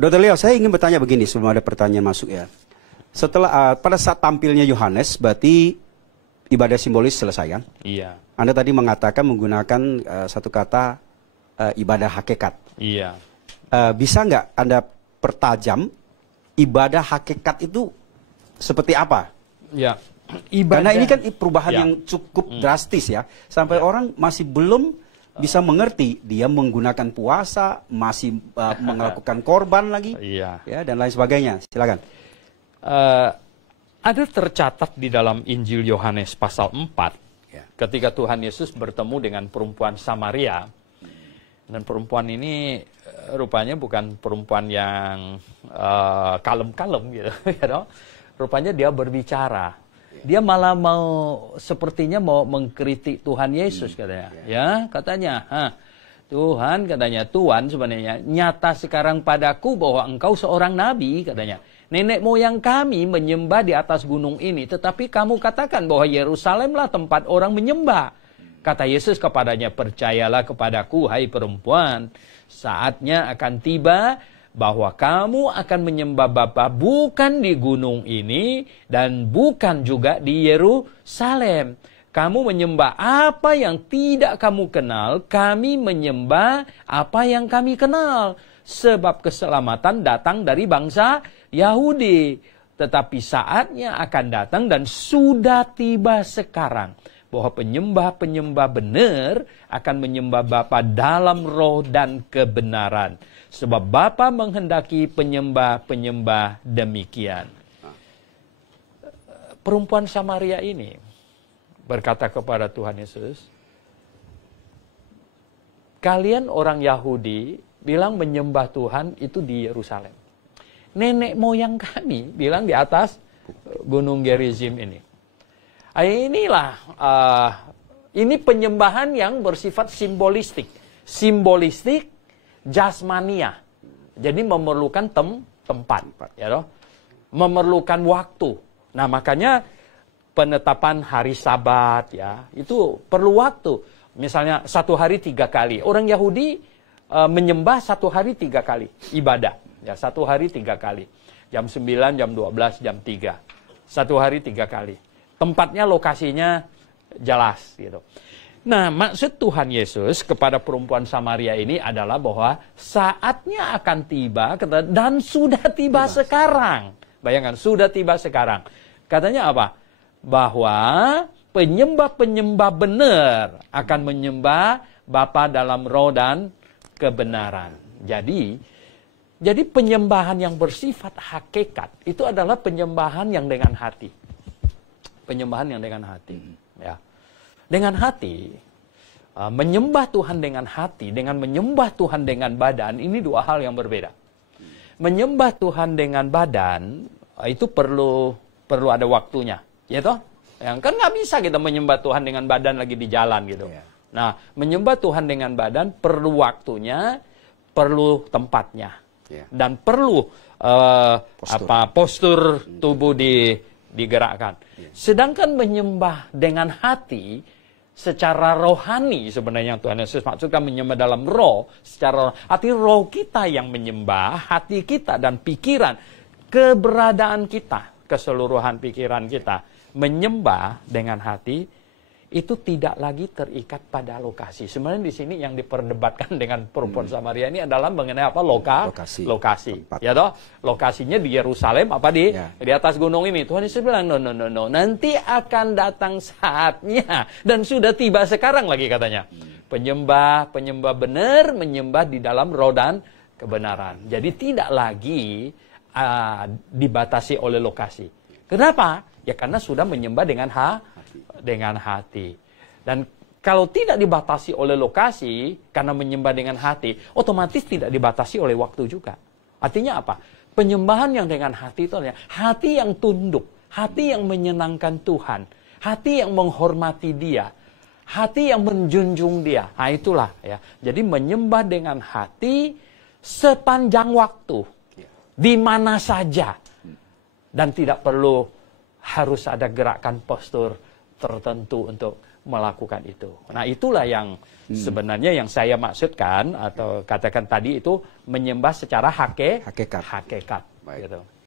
Dr. Leo, saya ingin bertanya begini sebelum ada pertanyaan masuk ya. Setelah pada saat tampilnya Yohanes, berarti ibadah simbolis selesai kan? Iya. Anda tadi mengatakan menggunakan satu kata ibadah hakikat. Iya. Bisa nggak Anda pertajam ibadah hakikat itu seperti apa? Ya. Karena ini kan perubahan yang cukup drastis ya. Sampai orang masih belum bisa mengerti. Dia menggunakan puasa, masih melakukan korban lagi, ya, dan lain sebagainya. Silakan. Ada tercatat di dalam Injil Yohanes pasal 4, ketika Tuhan Yesus bertemu dengan perempuan Samaria. Dan perempuan ini rupanya bukan perempuan yang kalem-kalem gitu. Rupanya dia berbicara. Dia malah sepertinya mau mengkritik Tuhan Yesus katanya. Ya, katanya, Tuhan katanya, Tuhan sebenarnya nyata sekarang padaku bahwa engkau seorang nabi katanya. Nenek moyang kami menyembah di atas gunung ini, tetapi kamu katakan bahwa Yerusalemlah tempat orang menyembah. Kata Yesus kepadanya, percayalah kepadaku, hai perempuan, saatnya akan tiba bahwa kamu akan menyembah Bapa bukan di gunung ini dan bukan juga di Yerusalem. Kamu menyembah apa yang tidak kamu kenal, kami menyembah apa yang kami kenal. Sebab keselamatan datang dari bangsa Yahudi. Tetapi saatnya akan datang dan sudah tiba sekarang bahwa penyembah-penyembah benar akan menyembah Bapa dalam roh dan kebenaran. Sebab Bapa menghendaki penyembah-penyembah demikian. Perempuan Samaria ini berkata kepada Tuhan Yesus, kalian orang Yahudi bilang menyembah Tuhan itu di Yerusalem. Nenek moyang kami bilang di atas Gunung Gerizim ini. Ini penyembahan yang bersifat simbolistik. Simbolistik, jasmania. Jadi memerlukan tempat, ya toh? Memerlukan waktu. Nah, makanya penetapan hari Sabat ya, itu perlu waktu. Misalnya 1 hari 3 kali. Orang Yahudi menyembah 1 hari 3 kali ibadah. Ya, 1 hari 3 kali. Jam 9, jam 12, jam 3. 1 hari 3 kali. Tempatnya, lokasinya jelas gitu. Nah, maksud Tuhan Yesus kepada perempuan Samaria ini adalah bahwa saatnya akan tiba dan sudah tiba sekarang. Bayangkan, sudah tiba sekarang. Katanya apa? Bahwa penyembah-penyembah benar akan menyembah Bapa dalam roh dan kebenaran. Jadi penyembahan yang bersifat hakikat itu adalah penyembahan yang dengan hati. Penyembahan yang dengan hati, ya. Dengan hati, menyembah Tuhan dengan hati, dengan menyembah Tuhan dengan badan, ini 2 hal yang berbeda. Menyembah Tuhan dengan badan, itu perlu ada waktunya. Ya toh? Yang kan nggak bisa kita menyembah Tuhan dengan badan lagi di jalan gitu. Nah, menyembah Tuhan dengan badan perlu waktunya, perlu tempatnya. Dan perlu postur tubuh digerakkan. Sedangkan menyembah dengan hati secara rohani, sebenarnya Tuhan Yesus maksudkan menyembah dalam roh, secara hati roh kita yang menyembah, hati kita dan pikiran, keberadaan kita, keseluruhan pikiran kita menyembah dengan hati, itu tidak lagi terikat pada lokasi. Sebenarnya di sini yang diperdebatkan dengan perempuan Samaria ini adalah mengenai apa? Lokasi. Ya toh? Lokasinya di Yerusalem apa di atas gunung ini. Tuhan Yesus bilang, no. Nanti akan datang saatnya dan sudah tiba sekarang lagi katanya. Penyembah benar menyembah di dalam roh dan kebenaran. Jadi tidak lagi dibatasi oleh lokasi. Kenapa? Ya karena sudah menyembah dengan hati. Dan kalau tidak dibatasi oleh lokasi, karena menyembah dengan hati, otomatis tidak dibatasi oleh waktu juga. Artinya apa? Penyembahan yang dengan hati itu adalah hati yang tunduk, hati yang menyenangkan Tuhan, hati yang menghormati Dia, hati yang menjunjung Dia. Nah itulah ya. Jadi menyembah dengan hati sepanjang waktu, di mana saja, dan tidak perlu harus ada gerakan postur tertentu untuk melakukan itu. Nah, itulah yang sebenarnya yang saya maksudkan atau katakan tadi itu menyembah secara hakikat. Gitu.